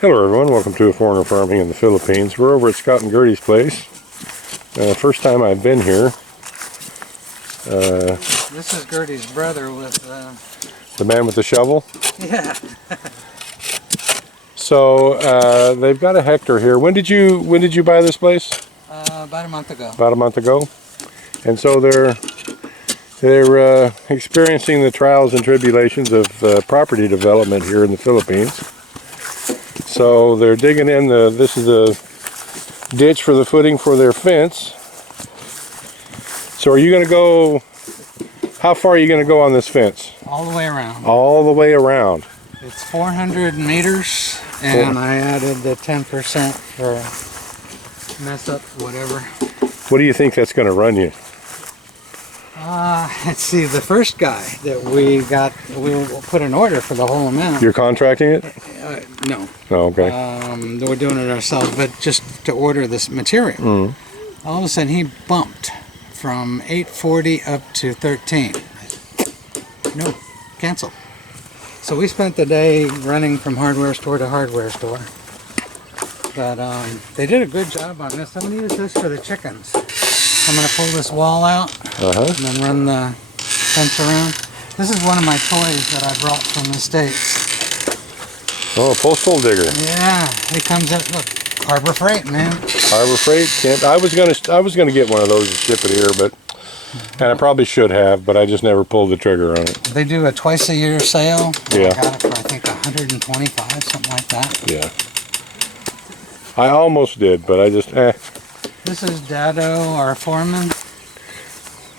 Hello everyone, welcome to A Foreigner Farming in the Philippines. We're over at Scott and Gertie's place. First time I've been here. This is Gertie's brother with the man with the shovel? Yeah. So they've got a Hectare here. When did you buy this place? About a month ago. About a month ago. And so they're experiencing the trials and tribulations of property development here in the Philippines. So they're digging in this is the ditch for the footing for their fence. So are you going to go, how far are you going to go on this fence? All the way around. All the way around. It's 400 meters, and I added the 10% for mess up, whatever. What do you think that's going to run you? Let's see, the first guy that we put an order for the whole amount. You're contracting it? No. Oh, okay. We're doing it ourselves, but just to order this material. Mm. All of a sudden he bumped from 840 up to 13. No, cancel. So we spent the day running from hardware store to hardware store. But they did a good job on this. I'm going to use this for the chickens. I'm going to pull this wall out and then run the fence around. This is one of my toys that I brought from the States. Oh, a postal digger. Yeah, it comes up. Look, Harbor Freight, man. Harbor Freight. I was gonna get one of those and ship it here, and I probably should have, but I just never pulled the trigger on it. They do a twice-a-year sale. Yeah. I got it for I think 125, something like that. Yeah. I almost did, but I just This is Dado, our foreman.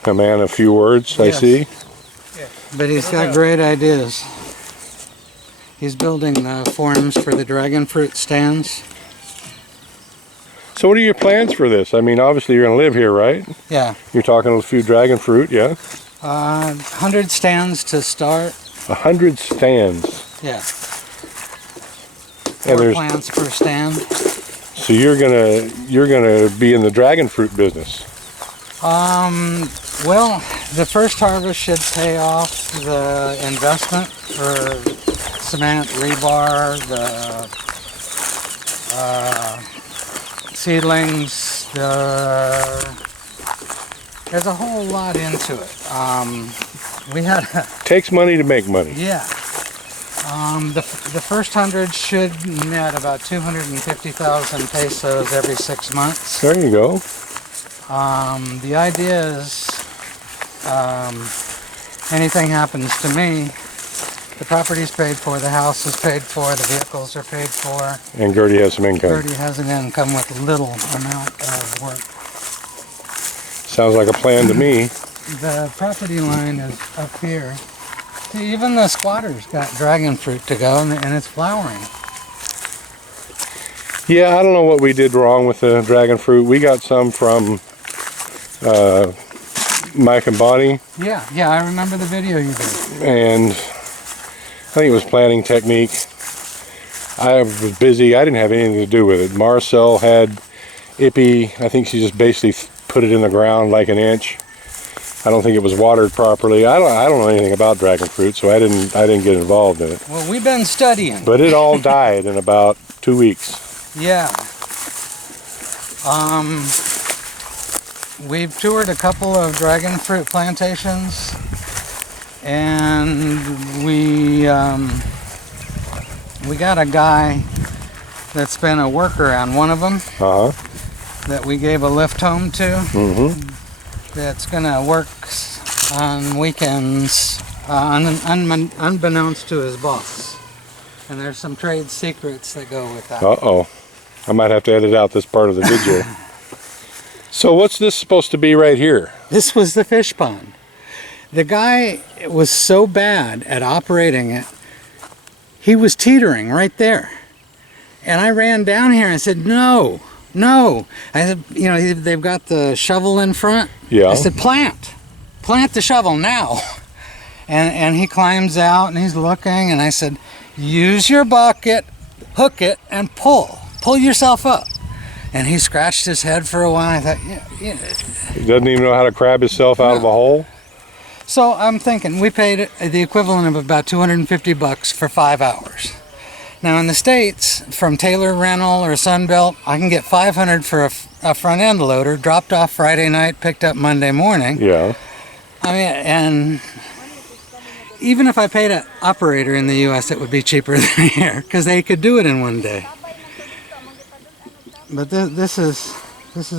A man of few words, I see. But he's got great ideas. He's building the forms for the dragon fruit stands. So what are your plans for this? I mean, obviously you're going to live here, right? Yeah. You're talking a few dragon fruit, yeah? 100 stands to start. 100 stands. Yeah. And 4 plants per stand. So you're gonna be in the dragon fruit business. Well, the first harvest should pay off the investment for cement, rebar, the seedlings. There's a whole lot into it. Takes money to make money. Yeah. The first 100 should net about 250,000 pesos every 6 months. There you go. The idea is, anything happens to me, the property's paid for, the house is paid for, the vehicles are paid for. And Gertie has some income. Gertie has an income with little amount of work. Sounds like a plan to me. The property line is up here. See, even the squatters got dragon fruit to go, and it's flowering. Yeah, I don't know what we did wrong with the dragon fruit. We got some from Mike and Bonnie. Yeah, I remember the video you did. And I think it was planting technique. I was busy. I didn't have anything to do with it. Marcel had Ippy. I think she just basically put it in the ground like an inch. I don't think it was watered properly. I don't know anything about dragon fruit, so I didn't get involved in it. Well, we've been studying. But it all died in about 2 weeks. Yeah. We've toured a couple of dragon fruit plantations, and we got a guy that's been a worker on one of them that we gave a lift home to. That's gonna work on weekends, unbeknownst to his boss. And there's some trade secrets that go with that. Uh-oh. I might have to edit out this part of the video. So what's this supposed to be right here? This was the fish pond. The guy was so bad at operating it, he was teetering right there. And I ran down here and said, no. I said, you know, they've got the shovel in front. Yeah. I said, plant the shovel now. And he climbs out and he's looking, and I said, use your bucket, hook it, and pull yourself up. And he scratched his head for a while. I thought, yeah. He doesn't even know how to crab himself out of a hole. So I'm thinking, we paid the equivalent of about $250 for 5 hours. Now in the States, from Taylor Rental or Sunbelt, I can get $500 for a front end loader, dropped off Friday night, picked up Monday morning. Yeah. I mean, and even if I paid an operator in the U.S., it would be cheaper than here because they could do it in one day. But this is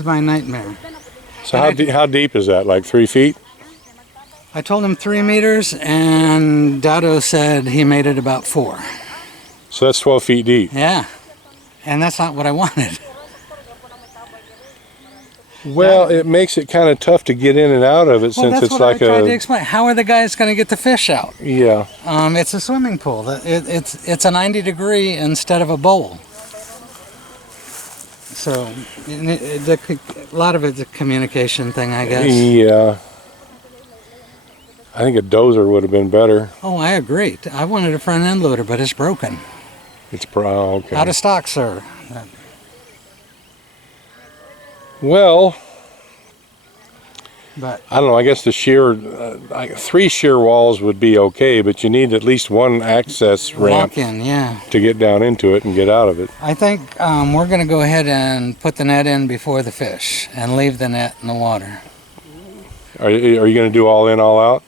my nightmare. So how deep is that? Like 3 feet? I told him 3 meters, and Dado said he made it about 4. So that's 12 feet deep. Yeah, and that's not what I wanted. Well, it makes it kind of tough to get in and out of it since it's like I tried to explain. How are the guys going to get the fish out? Yeah. It's a swimming pool. It's a 90-degree instead of a bowl. So a lot of it's a communication thing, I guess. Yeah. I think a dozer would have been better. Oh, I agree. I wanted a front end loader, but it's broken. It's okay. Out of stock, sir. Well, But I don't know. I guess the shear, 3 shear walls would be okay, but you need at least one access ramp walk in, yeah. to get down into it and get out of it. I think we're going to go ahead and put the net in before the fish and leave the net in the water. Are you going to do all in, all out?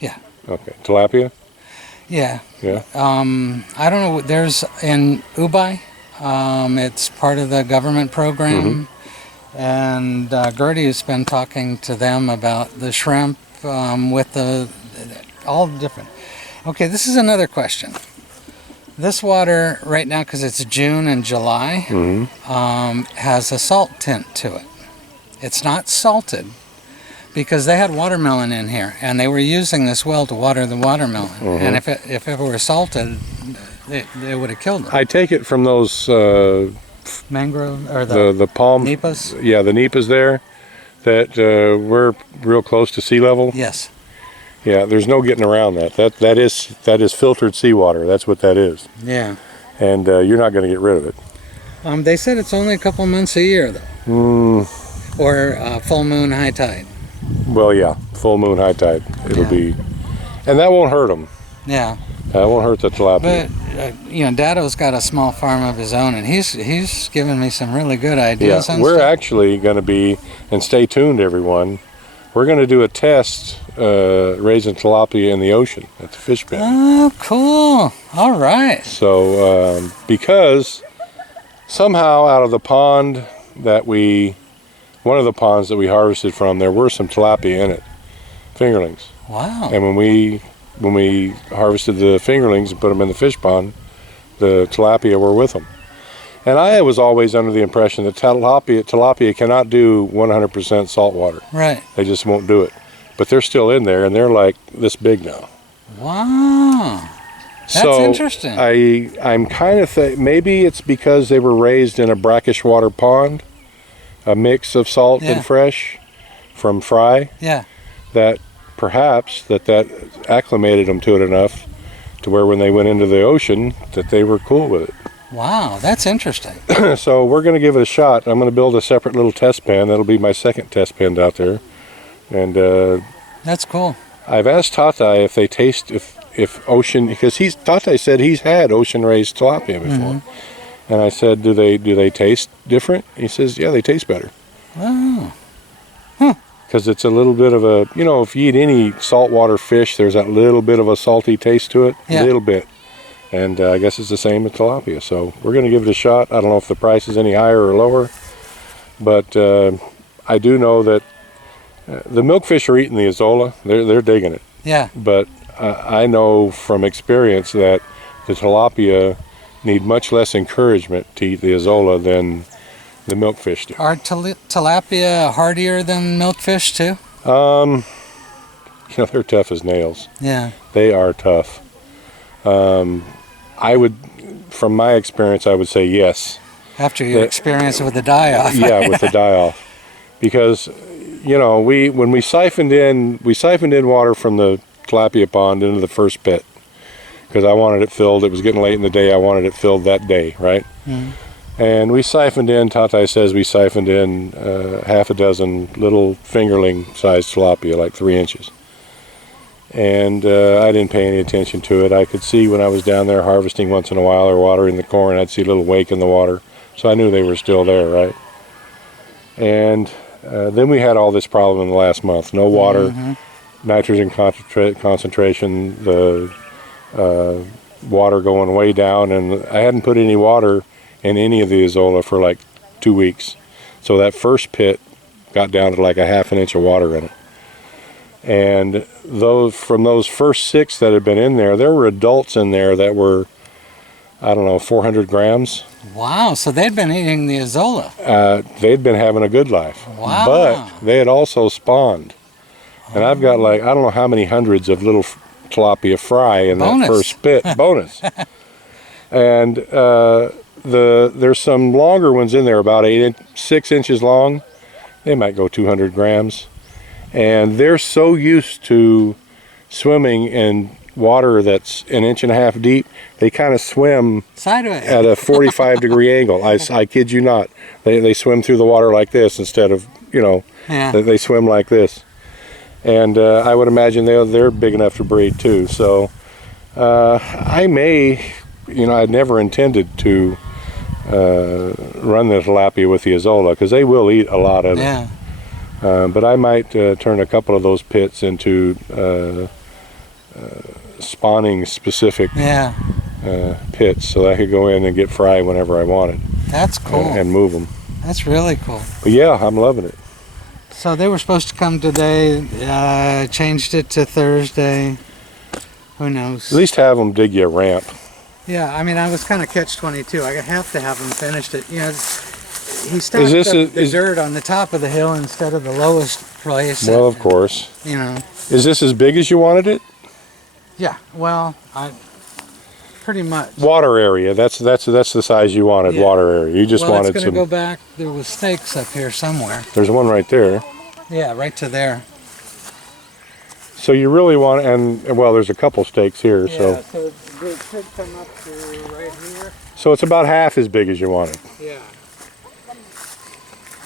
Yeah. Okay. Tilapia? Yeah. Yeah. I don't know. There's in Ubai. It's part of the government program. And Gertie has been talking to them about the shrimp with all different. Okay, this is another question. This water right now, because it's June and July, has a salt tint to it. It's not salted because they had watermelon in here, and they were using this well to water the watermelon. And if it were salted, it would have killed them. I take it from those Mangrove or the palm nipas? Yeah, the nipas there, that we're real close to sea level. Yes. Yeah, there's no getting around that. That is filtered seawater. That's what that is. Yeah. And you're not going to get rid of it. They said it's only a couple months a year, though. Or full moon, high tide. Well, yeah, full moon, high tide. It'll be, and that won't hurt them. Yeah. That won't hurt the tilapia. But Dado's got a small farm of his own, and he's given me some really good ideas. Yeah, on we're stuff. actually going to be, and stay tuned, everyone. We're going to do a test raising tilapia in the ocean at the fish pen. Oh, cool! All right. So, because somehow out of the pond one of the ponds that we harvested from, there were some tilapia in it, fingerlings. Wow. And when we harvested the fingerlings and put them in the fish pond, the tilapia were with them. And I was always under the impression that tilapia cannot do 100% salt water. Right. They just won't do it. But they're still in there, and they're like this big now. Wow. That's interesting. I'm kind of maybe it's because they were raised in a brackish water pond, a mix of salt and fresh from fry. Yeah. That perhaps that acclimated them to it enough to where when they went into the ocean that they were cool with it. Wow, that's interesting. So we're going to give it a shot. I'm going to build a separate little test pen. That'll be my second test pen out there. And that's cool. I've asked Tata if they taste if ocean, because Tata said he's had ocean raised tilapia before. And I said, do they taste different? He says, yeah, they taste better. Oh. Because it's a little bit of a, if you eat any saltwater fish, there's that little bit of a salty taste to it, a little bit. And I guess it's the same with tilapia. So we're going to give it a shot. I don't know if the price is any higher or lower, but I do know that the milkfish are eating the azolla. They're digging it. Yeah. But I know from experience that the tilapia need much less encouragement to eat the azolla than the milkfish do. Are tilapia hardier than milkfish too? They're tough as nails. Yeah. They are tough. I would, from my experience, I would say yes. After your experience with the die-off. Yeah, with the die-off. Because, when we siphoned in water from the tilapia pond into the first pit. Because I wanted it filled. It was getting late in the day. I wanted it filled that day, right? Mm-hmm. And we siphoned in, Tata says we siphoned in half a dozen little fingerling-sized tilapia, like 3 inches. and I didn't pay any attention to it. I could see when I was down there harvesting once in a while or watering the corn, I'd see a little wake in the water, so I knew they were still there, right? And then we had all this problem in the last month. No water, nitrogen concentration, the water going way down, and I hadn't put any water in any of the azolla for like 2 weeks. So that first pit got down to like a half an inch of water in it. And from those first 6 that had been in there were adults in there that were, I don't know, 400 grams. Wow, so they'd been eating the azolla. They'd been having a good life. Wow. But they had also spawned. And I've got like, I don't know how many hundreds of little tilapia fry in that first pit. Bonus. And there's some longer ones in there, about 6 inches long. They might go 200 grams. And they're so used to swimming in water that's 1.5 inches deep, they kind of swim sideways at a 45-degree angle. I kid you not. They swim through the water like this instead of, they swim like this. And I would imagine they're big enough to breed too. So I may, I'd never intended to run the tilapia with the azolla, because they will eat a lot of it. But I might turn a couple of those pits into spawning specific pits, so that I could go in and get fry whenever I wanted. That's cool. And move them. That's really cool. But yeah, I'm loving it. So they were supposed to come today, changed it to Thursday. Who knows? At least have them dig you a ramp. Yeah, I mean, I was kind of catch-22. I have to have them finished it. He stacked the dirt on the top of the hill instead of the lowest place. Well, of course. Is this as big as you wanted it? Yeah, well, pretty much. Water area. That's the size you wanted. Yeah. Water area. You just wanted some. It's going to go back. There was stakes up here somewhere. There's one right there. Yeah, right to there. So you really want, and well, there's a couple stakes here. Yeah, so it could come up to right here. So it's about half as big as you wanted. Yeah.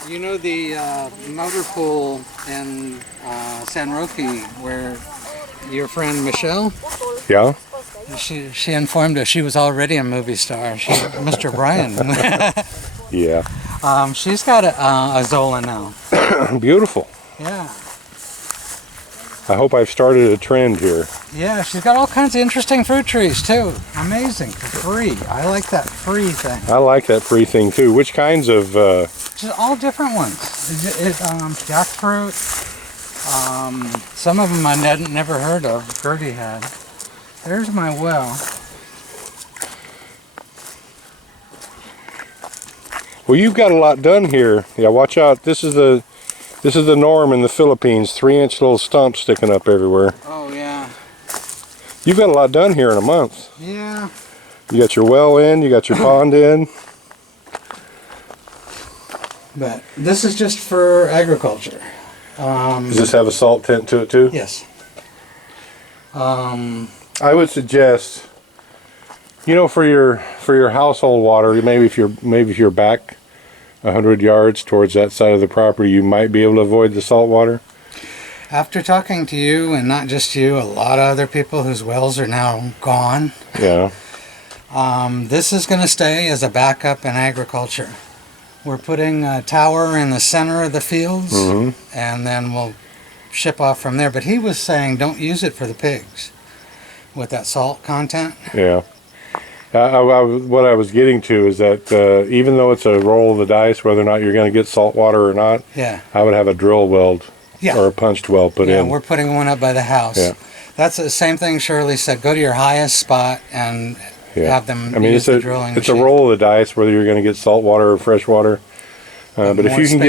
You know the motor pool in San Roque where your friend Michelle? Yeah. She informed us she was already a movie star. Mr. Brian. Yeah. She's got a azolla now. Beautiful. Yeah. I hope I've started a trend here. Yeah, she's got all kinds of interesting fruit trees too. Amazing. Free. I like that free thing. I like that free thing too. Which kinds of? Just all different ones. Jackfruit. Some of them I hadn't never heard of. Gertie had. There's my well. Well, you've got a lot done here. Yeah, watch out. This is the norm in the Philippines. 3-inch little stumps sticking up everywhere. Oh yeah. You've got a lot done here in a month. Yeah. You got your well in. You got your pond in. But this is just for agriculture. Does this have a salt tent to it too? Yes. I would suggest, for your household water, maybe if you're back 100 yards towards that side of the property, you might be able to avoid the salt water. After talking to you, and not just you, a lot of other people whose wells are now gone. Yeah. This is going to stay as a backup in agriculture. We're putting a tower in the center of the fields, and then we'll ship off from there. But he was saying don't use it for the pigs with that salt content. Yeah. What I was getting to is that even though it's a roll of the dice whether or not you're going to get salt water or not, I would have a drill weld or a punched well put in. Yeah, we're putting one up by the house. Yeah. That's the same thing Shirley said. Go to your highest spot and have them use the drilling machine. It's a roll of the dice whether you're going to get salt water or fresh water. But if you can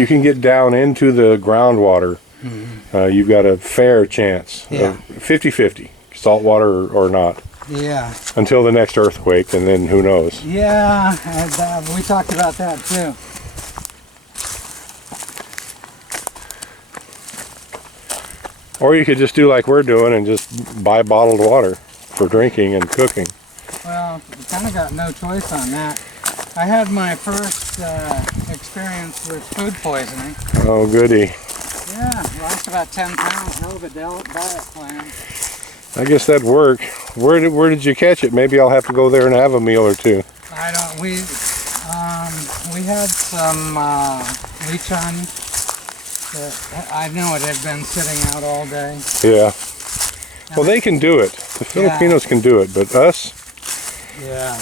you can get down into the groundwater, you've got a fair chance. 50-50, salt water or not. Yeah. Until the next earthquake, and then who knows? Yeah, and, we talked about that too. Or you could just do like we're doing and just buy bottled water for drinking and cooking. Well, you kind of got no choice on that. I had my first experience with food poisoning. Oh, goody. Yeah, lost about 10 pounds. Hell of a diet plan. I guess that'd work. Where did you catch it? Maybe I'll have to go there and have a meal or two. I don't. We had some lechon that I know it had been sitting out all day. Yeah. Well, they can do it. The Filipinos can do it, but us, yeah.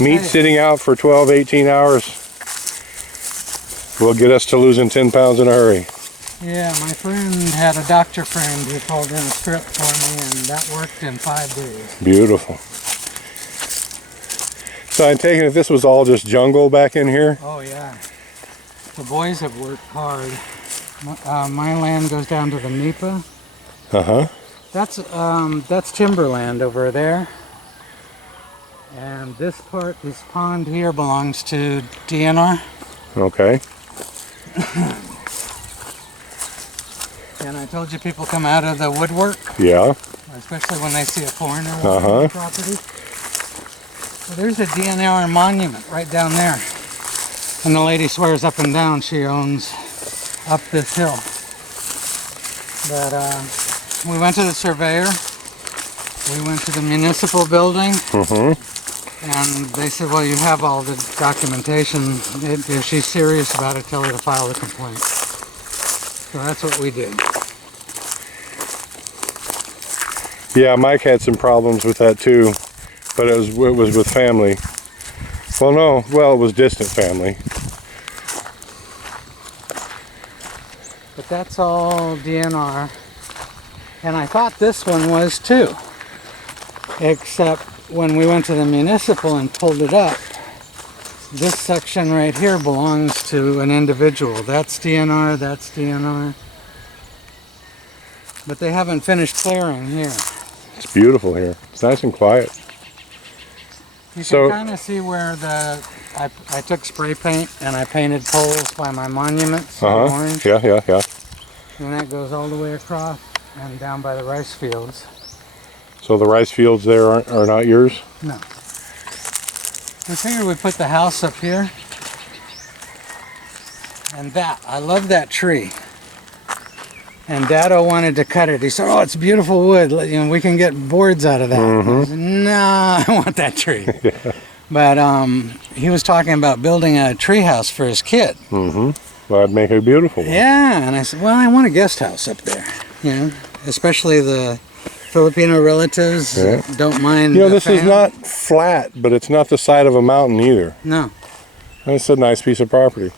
meat sitting out for 12, 18 hours will get us to losing 10 pounds in a hurry. Yeah, my friend had a doctor friend who pulled in a strip for me, and that worked in 5 days. Beautiful. So I'm taking it this was all just jungle back in here? Oh yeah. The boys have worked hard. My land goes down to the Nipa. Uh-huh. That's timberland over there. And this pond here belongs to DNR. Okay. And I told you people come out of the woodwork, Yeah. especially when they see a foreigner walking on the property. Well, there's a DNR monument right down there. And the lady swears up and down she owns up this hill. But we went to the surveyor. We went to the municipal building. And they said, well, you have all the documentation. If she's serious about it, tell her to file a complaint. So that's what we did. Yeah, Mike had some problems with that too, but it was with family. Well, it was distant family. But that's all DNR. And I thought this one was too. Except when we went to the municipal and pulled it up, this section right here belongs to an individual. That's DNR, that's DNR. But they haven't finished clearing here. It's beautiful here. It's nice and quiet. You can kind of see where I took spray paint and I painted poles by my monuments in orange. Yeah. And that goes all the way across and down by the rice fields. So the rice fields there are not yours? No. We figured we'd put the house up here. And I love that tree. And Dado wanted to cut it. He said, oh, it's beautiful wood. We can get boards out of that. I said, no, I want that tree. Yeah. But he was talking about building a tree house for his kid. Well, that'd make it a beautiful one. Yeah, and I said, well, I want a guest house up there. Especially the Filipino relatives don't mind. This is not flat, but it's not the side of a mountain either. No. It's a nice piece of property.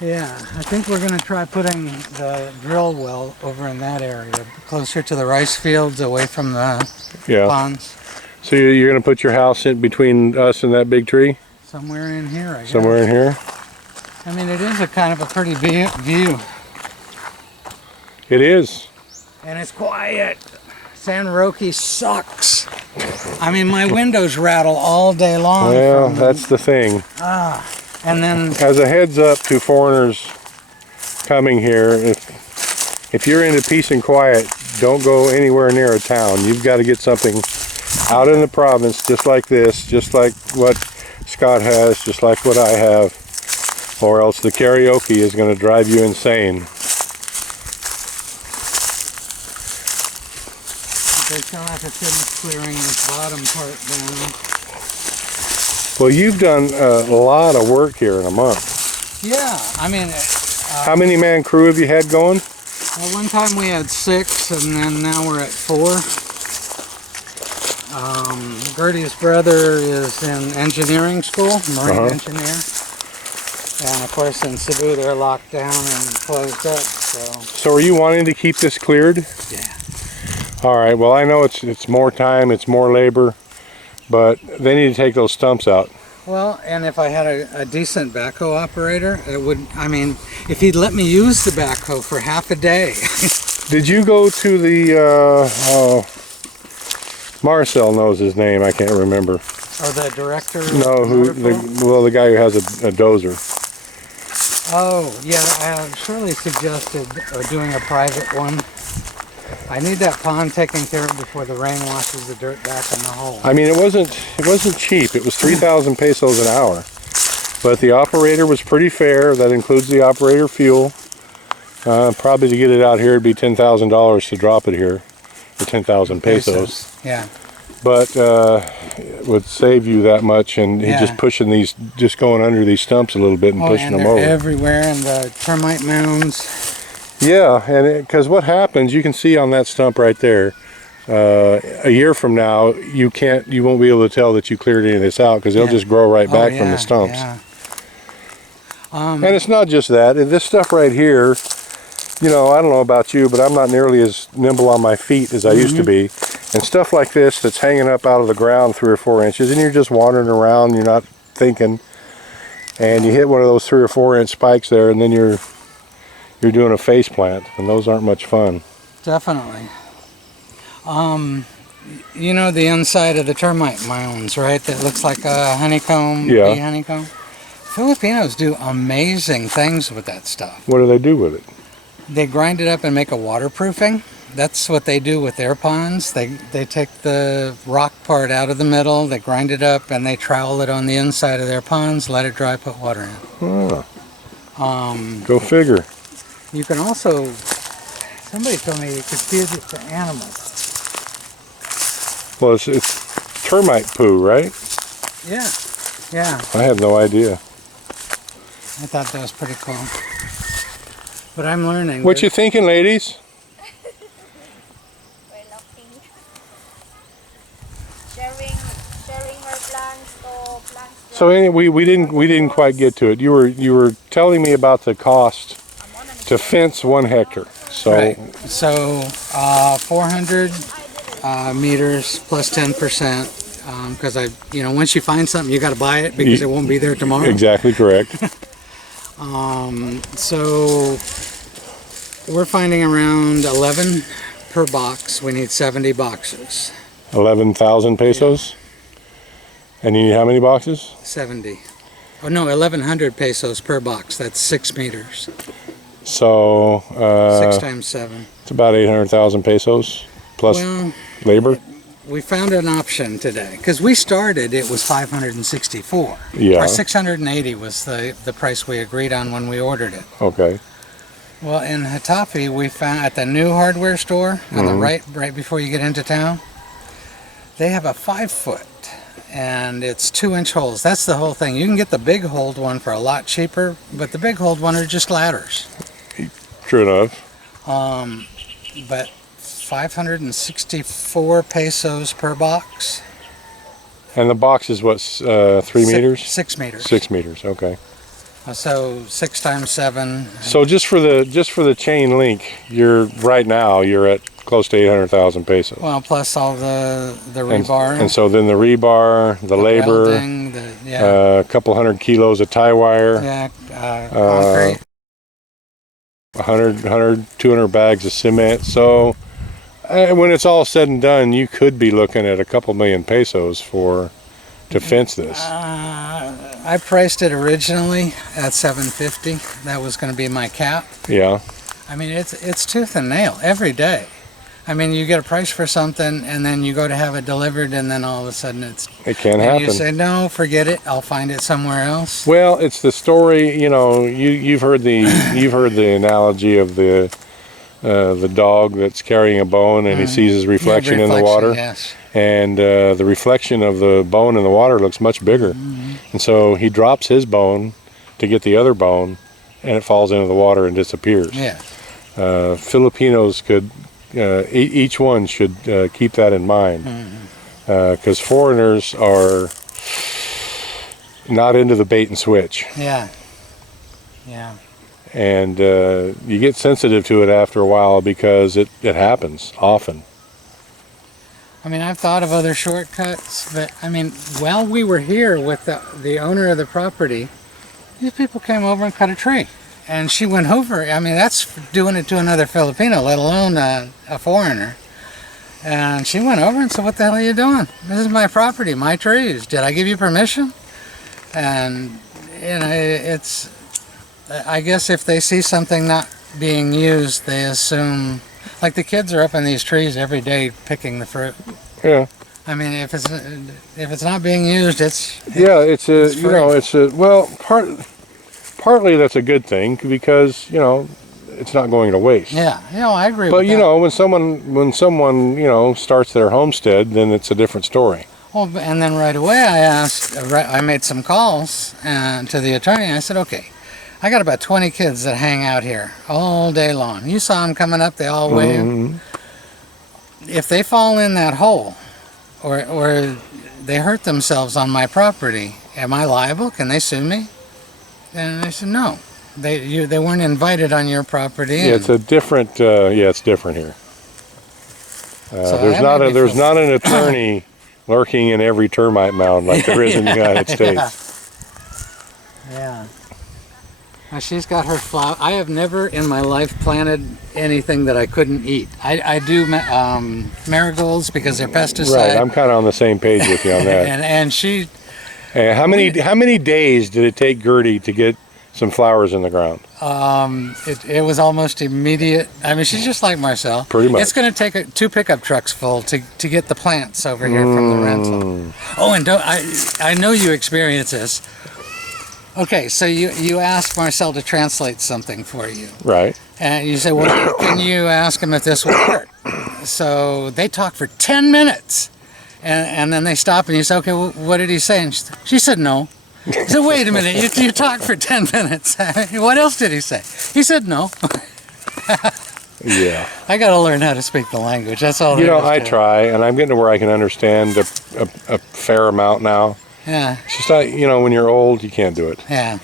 Yeah, I think we're going to try putting the drill well over in that area, closer to the rice fields, away from the ponds. So you're going to put your house in between us and that big tree? Somewhere in here, I guess. Somewhere in here? I mean, it is a kind of a pretty view. It is. And it's quiet. San Roque sucks. I mean, my windows rattle all day long. Well, that's the thing. And then, as a heads up to foreigners coming here, if you're into peace and quiet, don't go anywhere near a town. You've got to get something out in the province, just like this, just like what Scott has, just like what I have, or else the karaoke is going to drive you insane. they still have to finish clearing this bottom part down. Well, you've done a lot of work here in a month. Yeah, I mean... how many man crew have you had going? Well, one time we had 6, and then now we're at 4. Gertie's brother is in engineering school, marine engineer. And of course in Cebu they're locked down and closed up, So are you wanting to keep this cleared? Yeah. Alright, well I know it's more time, it's more labor, but they need to take those stumps out. Well, and if I had a decent backhoe operator, it would, I mean, if he'd let me use the backhoe for half a day. Did you go to the, Marcel knows his name, I can't remember. Or the director? No, the guy who has a dozer. Oh, yeah, Shirley suggested doing a private one. I need that pond taken care of before the rain washes the dirt back in the hole. I mean, it wasn't cheap. It was 3,000 pesos an hour. But the operator was pretty fair. That includes the operator fuel. Probably to get it out here, it'd be $10,000 to drop it here, or 10,000 pesos. Yeah. But it would save you that much, and just pushing these, just going under these stumps a little bit and pushing them over. Everywhere in the termite mounds. Yeah, and because what happens, you can see on that stump right there. A year from now, you won't be able to tell that you cleared any of this out because they'll just grow right back from the stumps. Yeah. And it's not just that. This stuff right here, you know, I don't know about you, but I'm not nearly as nimble on my feet as I used to be. And stuff like this that's hanging up out of the ground 3 or 4 inches, and you're just wandering around, you're not thinking, and you hit one of those 3 or 4 inch spikes there, and then you're doing a face plant, and those aren't much fun. Definitely. You know the inside of the termite mounds, right? That looks like a honeycomb, bee honeycomb. Filipinos do amazing things with that stuff. What do they do with it? They grind it up and make a waterproofing. That's what they do with their ponds. They take the rock part out of the middle, they grind it up, and they trowel it on the inside of their ponds, let it dry, put water in. Oh. Go figure. You can also, somebody told me you could feed it to animals. Well, it's termite poo, right? Yeah, yeah. I have no idea. I thought that was pretty cool. But I'm learning. What you thinking, ladies? We're looking. Sharing her plans to plants. So anyway, we didn't quite get to it. You were telling me about the cost to fence 1 hectare. So right. So 400 meters plus 10%. Because once you find something, you got to buy it because it won't be there tomorrow. Exactly correct. So we're finding around 11 per box. We need 70 boxes. 11,000 pesos. And you need how many boxes? 70. Oh no, 1,100 pesos per box. That's 6 meters. So 6 times 7. It's about 800,000 pesos plus labor. We found an option today because we started. It was 564. Yeah. Or 680 was the price we agreed on when we ordered it. Okay. Well, in Hectare, we found at the new hardware store on the right before you get into town. They have a 5-foot, and it's 2-inch holes. That's the whole thing. You can get the big holed one for a lot cheaper, but the big holed one are just ladders. True enough. But 564 pesos per box. And the box is what, 3 meters? 6 meters. 6 meters. Okay. So 6 times 7. So just for the chain link, you're at close to 800,000 pesos. Well, plus all the rebar. And so then the rebar, the labor, welding, a couple hundred kilos of tie wire. Yeah, concrete. 200 bags of cement. So when it's all said and done, you could be looking at a couple million pesos to fence this. I priced it originally at $750. That was going to be my cap. Yeah. I mean, it's tooth and nail every day. I mean, you get a price for something, and then you go to have it delivered, and then all of a sudden it can't happen. You say, no, forget it. I'll find it somewhere else. Well, it's the story. You've heard the analogy of the dog that's carrying a bone and he sees his reflection in the water. Yes. And the reflection of the bone in the water looks much bigger. And so he drops his bone to get the other bone, and it falls into the water and disappears. Yeah. Filipinos could, each one should keep that in mind, because foreigners are not into the bait and switch. Yeah. Yeah. And you get sensitive to it after a while because it happens often. I mean, I've thought of other shortcuts, but I mean, while we were here with the owner of the property, these people came over and cut a tree. And she went over. I mean, that's doing it to another Filipino, let alone a foreigner. And she went over and said, what the hell are you doing? This is my property, my trees. Did I give you permission? And, it's, I guess if they see something not being used, they assume, like the kids are up in these trees every day picking the fruit. Yeah. I mean, if it's not being used, partly that's a good thing because it's not going to waste. Yeah, I agree But with that. you know, when someone starts their homestead, then it's a different story. Well, and then right away I made some calls to the attorney. I said, okay, I got about 20 kids that hang out here all day long. You saw them coming up, they all wave. Mm-hmm. If they fall in that hole or they hurt themselves on my property, am I liable? Can they sue me? And I said, no. They weren't invited on your property. Yeah, it's a different. It's different here. So there's not an attorney lurking in every termite mound like there is in the United States. Yeah. Now she's got her flower. I have never in my life planted anything that I couldn't eat. I do marigolds because they're pesticide. Right, I'm kind of on the same page with you on that. and she. How many days did it take Gertie to get some flowers in the ground? It was almost immediate. I mean, she's just like Marcel. Pretty much. It's going to take 2 pickup trucks full to get the plants over here from the rental. Oh, and I know you experience this. Okay, so you ask Marcel to translate something for you. Right. And you say, well, can you ask him if this will work? So they talk for 10 minutes. And then they stop and you say, okay, well, what did he say? And she said no. I said, wait a minute, you talked for 10 minutes. What else did he say? He said no. Yeah. I got to learn how to speak the language. That's all. I try, and I'm getting to where I can understand a fair amount now. Yeah. It's just like, when you're old, you can't do it. Yeah.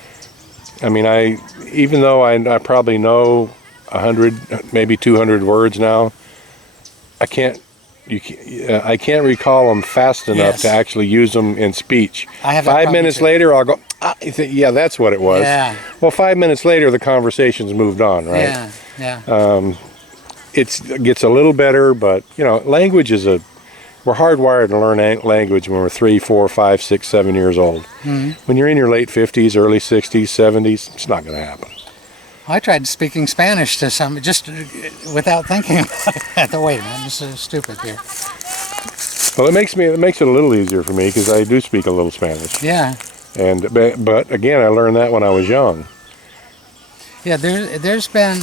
I mean, even though I probably know 100, maybe 200 words now, I can't recall them fast enough to actually use them in speech. I have 5 minutes later, I'll go, yeah, that's what it was. Yeah. Well, 5 minutes later, the conversation's moved on, right? Yeah. Yeah. It gets a little better, but, language we're hardwired to learn language when we're 3, 4, 5, 6, 7 years old. Mm-hmm. When you're in your late 50s, early 60s, 70s, it's not going to happen. I tried speaking Spanish to some, just without thinking about it. Wait a minute, this is stupid here. Well, it makes it a little easier for me because I do speak a little Spanish. Yeah. But again, I learned that when I was young. Yeah, there's been,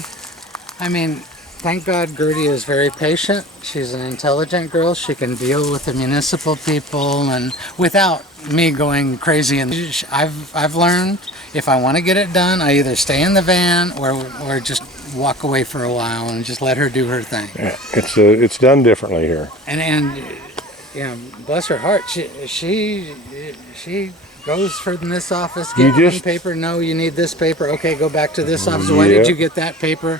I mean, thank God Gertie is very patient. She's an intelligent girl. She can deal with the municipal people and without me going crazy. And I've learned if I want to get it done, I either stay in the van or just walk away for a while and just let her do her thing. Yeah, it's done differently here. And bless her heart, she goes from this office, get one paper, no, you need this paper, okay, go back to this office, why did you get that paper?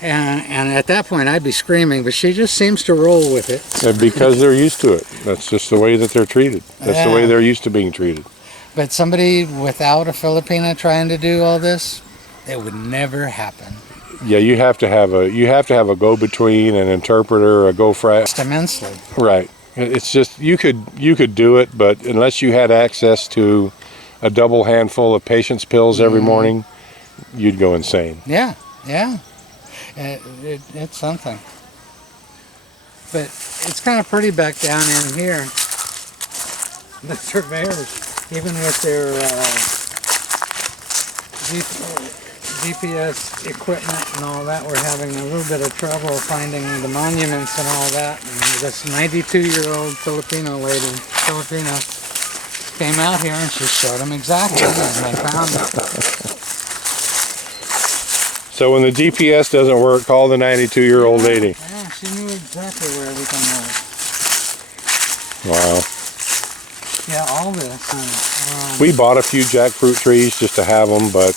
And at that point I'd be screaming, but she just seems to roll with it. And because they're used to it. That's just the way that they're treated. That's the way they're used to being treated. But somebody without a Filipina trying to do all this, it would never happen. Yeah, you have to have a go-between, an interpreter, a go-frat. Immensely. Right. It's just you could do it, but unless you had access to a double handful of patience pills every morning, you'd go insane. Yeah, yeah. It's something. But it's kind of pretty back down in here. The surveyors, even with their GPS equipment and all that, we're having a little bit of trouble finding the monuments and all that. And this 92-year-old Filipino came out here and she showed them exactly, and they found it. So when the GPS doesn't work, call the 92-year-old lady. Yeah, she knew exactly where everything was. Wow. Yeah, all this. We bought a few jackfruit trees just to have them, but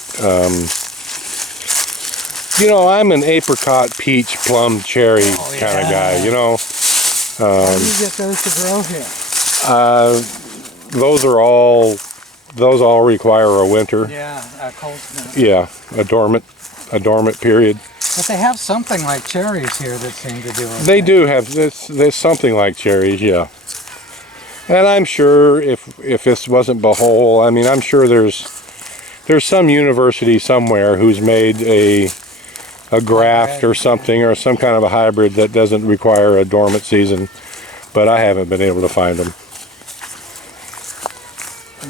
I'm an apricot, peach, plum, cherry kind of guy. How do you get those to grow here? Those all require a winter. Yeah, a cold snap. Yeah, a dormant period. But they have something like cherries here that seem to do it. They do have this. There's something like cherries, yeah. And I'm sure if this wasn't Bohol, I mean, I'm sure there's some university somewhere who's made a graft or something, or some kind of a hybrid that doesn't require a dormant season, but I haven't been able to find them.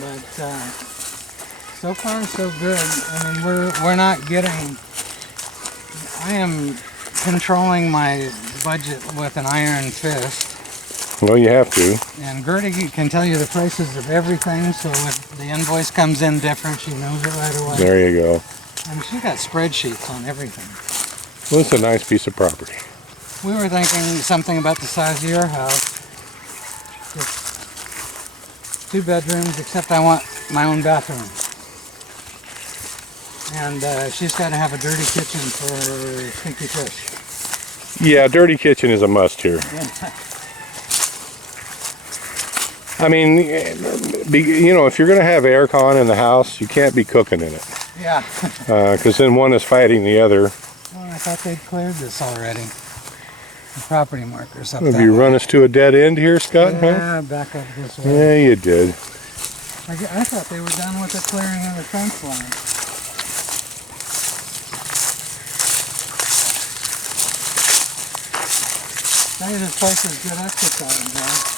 But so far so good. I mean, we're not getting. I am controlling my budget with an iron fist. Well, you have to. And Gertie can tell you the prices of everything, so if the invoice comes in different, she knows it right away. There you go. And she got spreadsheets on everything. Well, it's a nice piece of property. We were thinking something about the size of your house. Just 2 bedrooms, except I want my own bathroom. And she's got to have a dirty kitchen for stinky fish. Yeah, dirty kitchen is a must here. I mean, you know, if you're going to have aircon in the house, you can't be cooking in it. Yeah. Because then one is fighting the other. Well, I thought they'd cleared this already. The property markers up Have that you way. run us to a dead end here, Scott? Yeah, back up this way. Yeah, you did. I thought they were done with the clearing of the fence line. Tell you, this place is good exercise, man.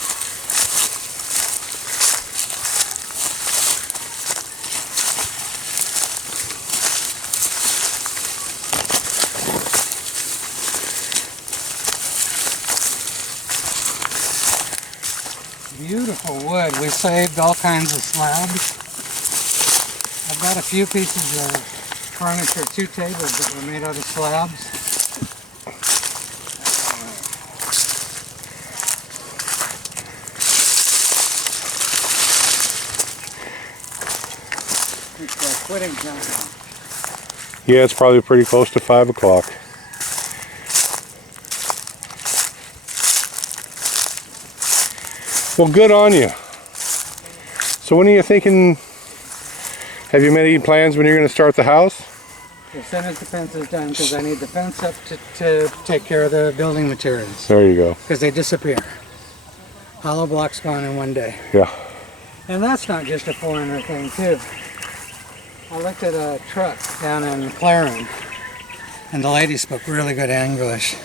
Beautiful wood. We saved all kinds of slabs. I've got a few pieces of furniture, 2 tables that were made out of slabs. It's quitting time. Yeah, it's probably pretty close to 5 o'clock. Well, good on you. So when are you thinking, have you made any plans when you're going to start the house? As soon as the fence is done, because I need the fence up to take care of the building materials. There you go. Because they disappear. Hollow blocks gone in one day. Yeah. And that's not just a foreigner thing, too. I looked at a truck down in Claren, and the lady spoke really good English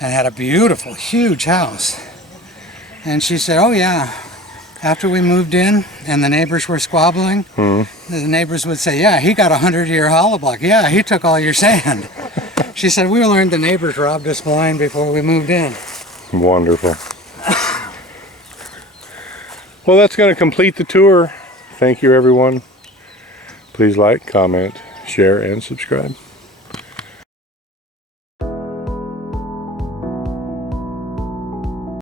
and had a beautiful, huge house. And she said, oh yeah, after we moved in and the neighbors were squabbling, the neighbors would say, yeah, he got a 100-year hollow block. Yeah, he took all your sand. She said, we learned the neighbors robbed us blind before we moved in. Wonderful. Well, that's going to complete the tour. Thank you, everyone. Please like, comment, share, and subscribe.